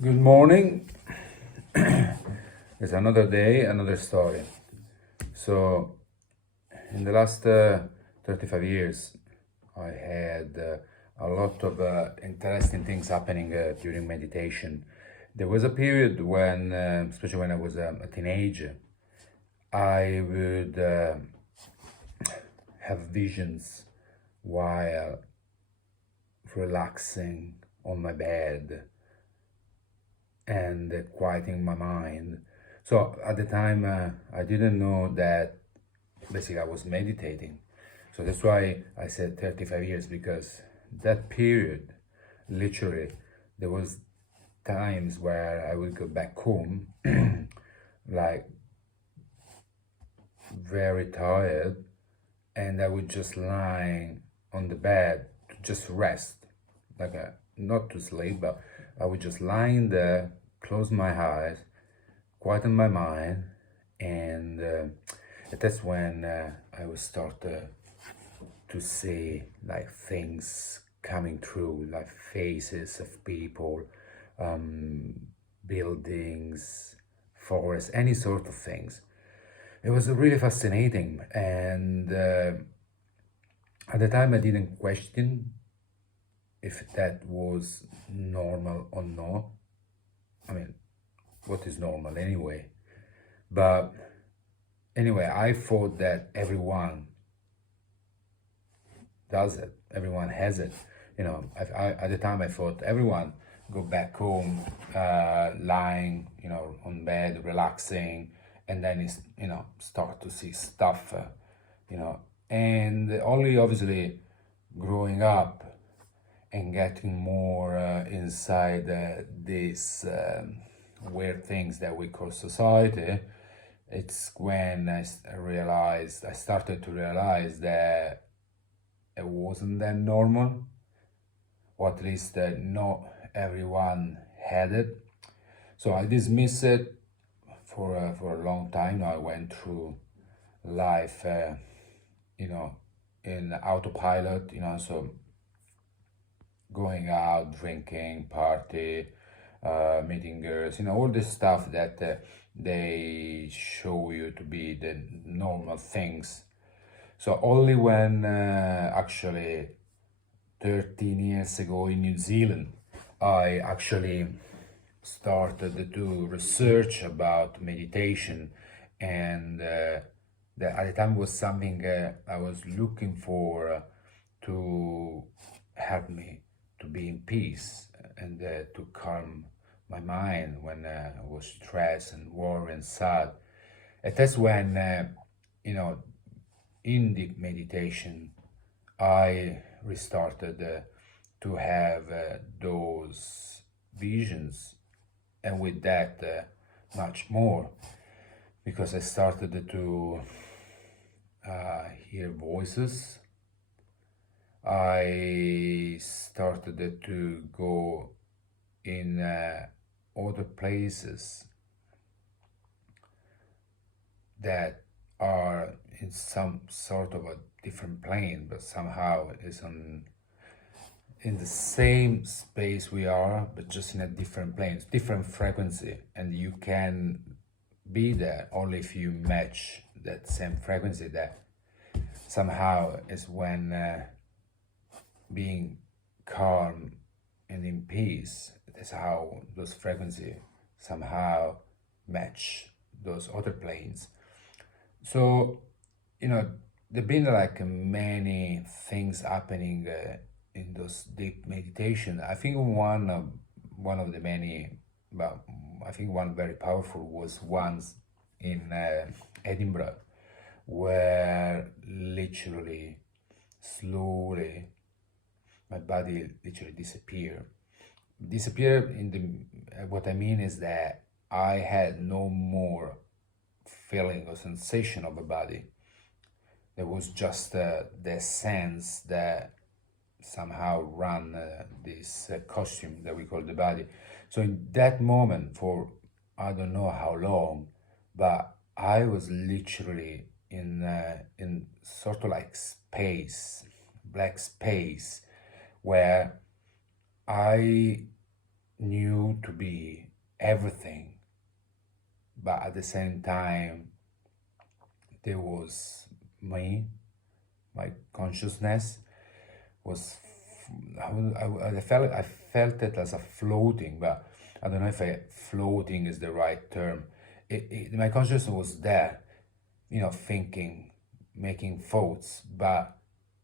Good morning. It's another day, another story. So, in the last 35 years, I had a lot of interesting things happening during meditation. There was a period when, especially when I was a teenager, I would have visions while relaxing on my bed and quieting my mind. So at the time, I didn't know that basically I was meditating. So that's why I said 35 years, because that period, literally, there was times where I would go back home, like very tired, and I would just lying on the bed to just rest, like not to sleep, but I would just lying there, close my eyes, quieten my mind, and that's when I would start to see like things coming through, like faces of people, buildings, forests, any sort of things. It was really fascinating, and at the time I didn't question if that was normal or not. I mean, what is normal anyway? But anyway, I thought that everyone does it, everyone has it. At the time I thought everyone go back home, lying, on bed, relaxing, and then start to see stuff, and only obviously growing up and getting more inside these weird things that we call society. It's when I started to realize that it wasn't that normal, or at least that not everyone had it. So I dismissed it for a long time. I went through life, in autopilot, so going out, drinking, party, meeting girls, all this stuff that they show you to be the normal things. So only when actually 13 years ago in New Zealand, I actually started to research about meditation, and that at the time was something I was looking for to help me to be in peace and to calm my mind when I was stressed and worried and sad. And that's when, in deep meditation, I restarted to have those visions, and with that, much more, because I started to hear voices. I started to go in other places that are in some sort of a different plane, but somehow is in the same space we are, but just in a different plane, different frequency, and you can be there only if you match that same frequency. That somehow is when being calm and in peace. That's how those frequencies somehow match those other planes. So, there've been like many things happening in those deep meditation. I think one of the many, but I think one very powerful was once in Edinburgh, where literally, slowly, my body literally disappeared in the what I mean is that I had no more feeling or sensation of a body. There was just the sense that somehow ran this costume that we call the body. So in that moment, for I don't know how long, but I was literally in sort of like space, black space, where I knew want to be everything, but at the same time, there was me, my consciousness was, I felt it as a floating, but I don't know if floating is the right term. My consciousness was there, thinking, making thoughts, but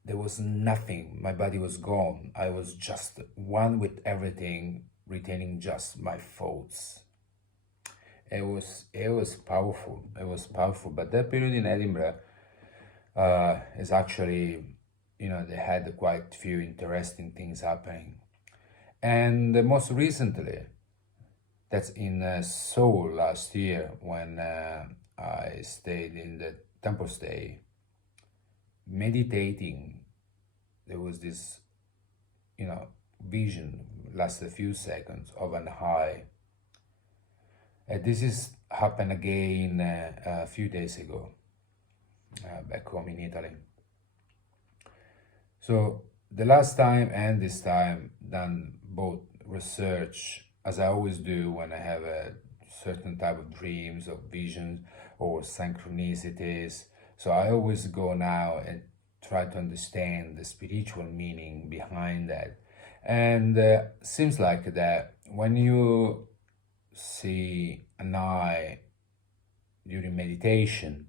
there was nothing. My body was gone. I was just one with everything, retaining just my thoughts. It was powerful. It was powerful. But that period in Edinburgh is actually, they had quite few interesting things happening. And most recently, that's in Seoul last year, when I stayed in the temple stay, meditating. There was this, vision, lasted a few seconds, of an eye. And this is happened again a few days ago, back home in Italy. So the last time and this time done both research, as I always do when I have a certain type of dreams or visions or synchronicities. So I always go now and try to understand the spiritual meaning behind that. And seems like that when you see an eye during meditation,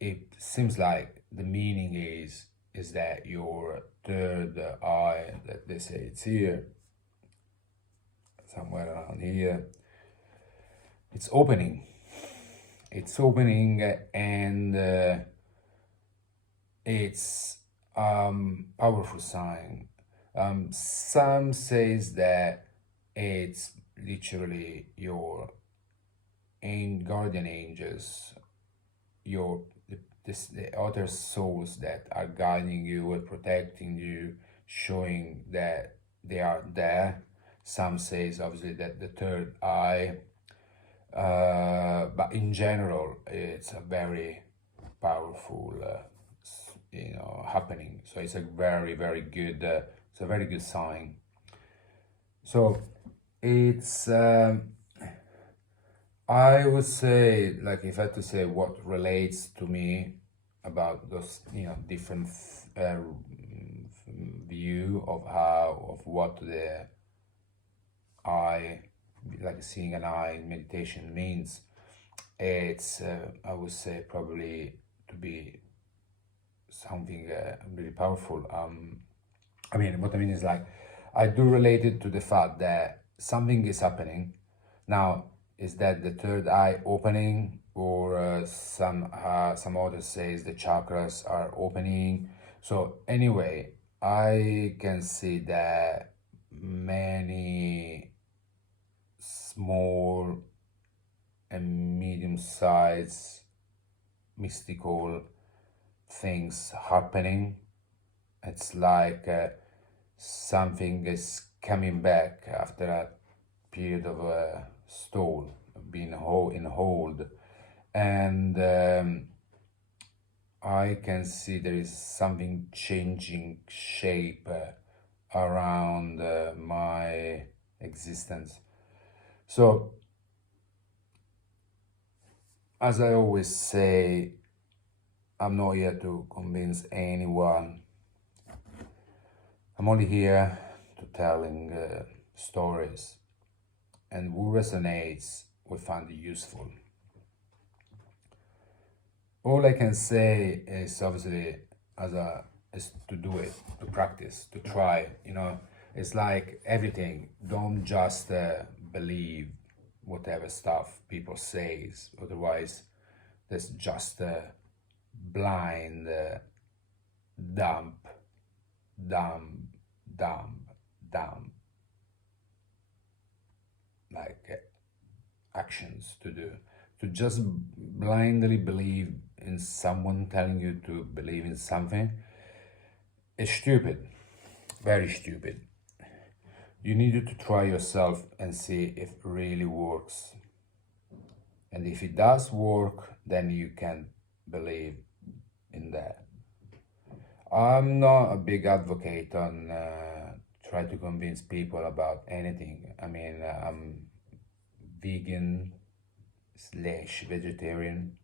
it seems like the meaning is that your third eye, that they say it's here, somewhere around here, it's opening. It's opening, and it's powerful sign. Some says that it's literally your guardian angels, the other souls that are guiding you and protecting you, showing that they are there. Some says obviously that the third eye, but in general, it's a very powerful, happening. So it's a very, very good. It's a very good sign. So it's. I would say, like, if I had to say what relates to me about those, different view of what the eye, like seeing an eye in meditation means, it's I would say probably to be something really powerful. What I mean is, like, I do relate it to the fact that something is happening now. Is that the third eye opening, or some others says the chakras are opening? So anyway, I can see that many small and medium-sized mystical things happening. It's like something is coming back after a period of stall, being in hold, and I can see there is something changing shape around my existence. So, as I always say, I'm not here to convince anyone. I'm only here to telling stories, and who resonates, we find it useful. All I can say is obviously is to do it, to practice, to try. It's like everything. Don't just believe whatever stuff people says. Otherwise, that's just blind, dumb like actions to do. To just blindly believe in someone telling you to believe in something is stupid, very stupid. You need to try yourself and see if it really works. And if it does work, then you can believe in that. I'm not a big advocate on try to convince people about anything. I mean, I'm vegan slash vegetarian.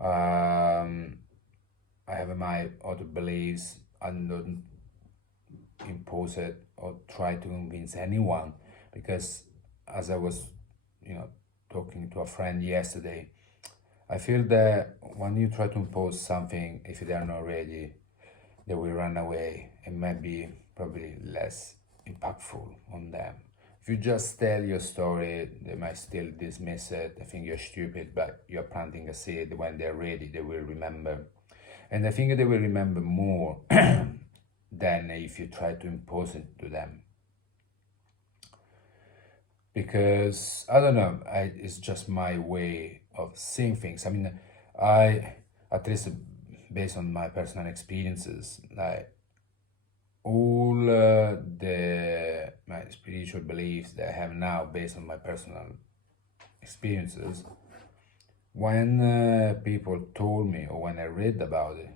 I have my other beliefs. I don't impose it or try to convince anyone, because as I was, talking to a friend yesterday, I feel that when you try to impose something, if they are not ready, they will run away and might be probably less impactful on them. If you just tell your story, they might still dismiss it. I think you're stupid, but you're planting a seed. When they're ready, they will remember. And I think they will remember more than if you try to impose it to them. Because I don't know, it's just my way of seeing things. I mean, at least based on my personal experiences, like all my spiritual beliefs that I have now, based on my personal experiences, when people told me or when I read about it,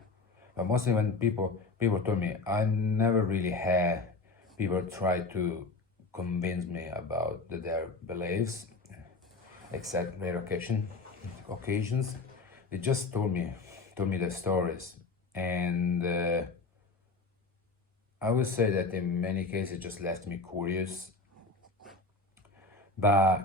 but mostly when people told me, I never really had people try to convince me about their beliefs, except rare occasions. They just told me their stories, and I would say that in many cases it just left me curious. But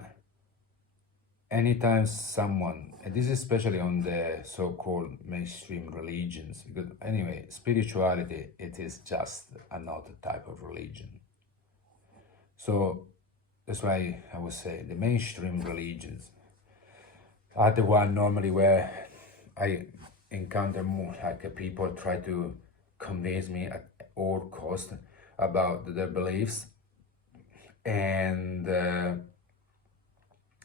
anytime someone, and this is especially on the so-called mainstream religions, because anyway, spirituality, it is just another type of religion. So that's why I would say the mainstream religions are the one normally where I encounter more like people try to convince me at all cost about their beliefs, and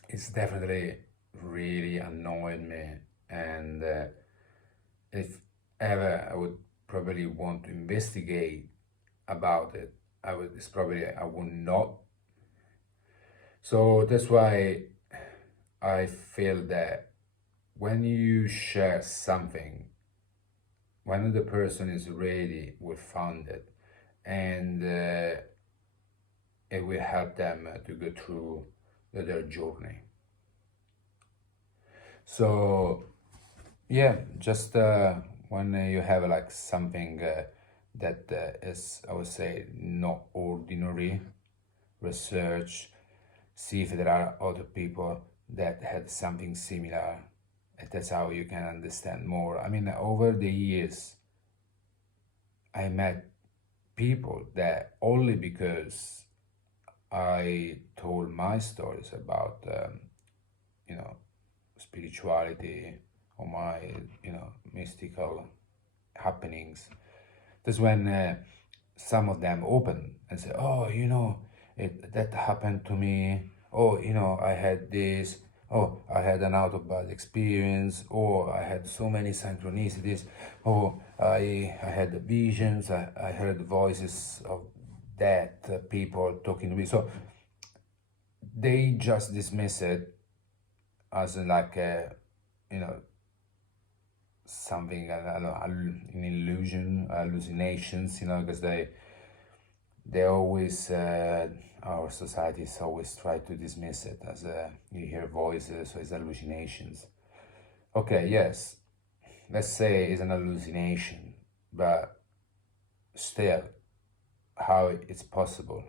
it's definitely really annoyed me. And if ever I would probably want to investigate about it, I would not. So that's why I feel that when you share something, when the person is ready, will find it, and it will help them to go through their journey. So yeah, just when you have like something that is, I would say, not ordinary, research, see if there are other people that had something similar. And that's how you can understand more. I mean, over the years, I met people that only because I told my stories about, spirituality or my, mystical happenings. That's when some of them open and say, "Oh, that happened to me. Oh, I had this. Oh, I had an out of body experience. Oh, I had so many synchronicities. Oh, I had visions. I heard voices of dead people talking to me." So they just dismiss it as like something, I don't know, an illusion, hallucinations, because they always, our societies always try to dismiss it as you hear voices or it's hallucinations. Okay, yes, let's say it's an hallucination, but still, how it's possible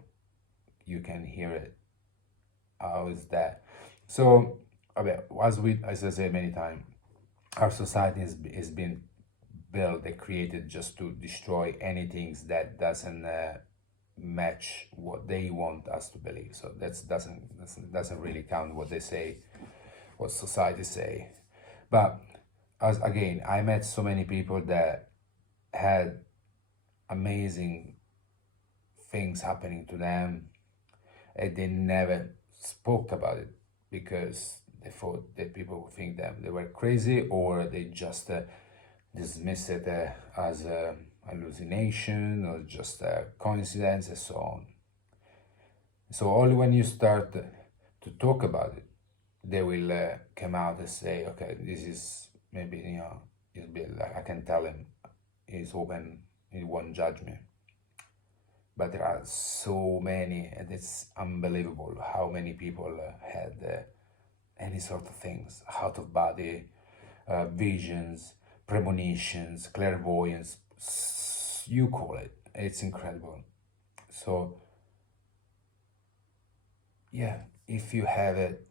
you can hear it? How is that? So, as I said many times, our society is being built and created just to destroy anything that doesn't match what they want us to believe. So that doesn't really count what they say, what society say. But as again, I met so many people that had amazing things happening to them, and they never spoke about it because they thought that people would think that they were crazy, or they just dismiss it as a hallucination or just a coincidence and so on. So only when you start to talk about it, they will come out and say, okay, this is maybe, it's a bit like, I can tell him, he's open, he won't judge me. but there are so many, and it's unbelievable how many people had any sort of things, out of body visions, premonitions, clairvoyance, you call it. It's incredible. So yeah, if you have it,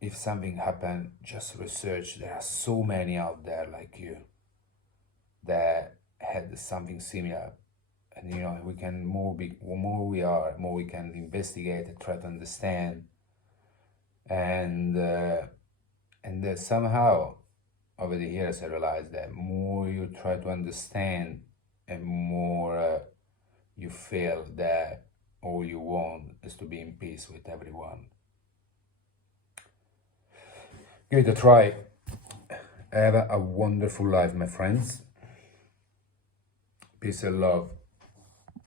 if something happened, just research. There are so many out there like you that had something similar, and you know we can more we are, more we can investigate and try to understand, and somehow over the years I realized that more you try to understand, and more you feel that all you want is to be in peace with everyone. Give it a try. Have a wonderful life, my friends. Peace and love.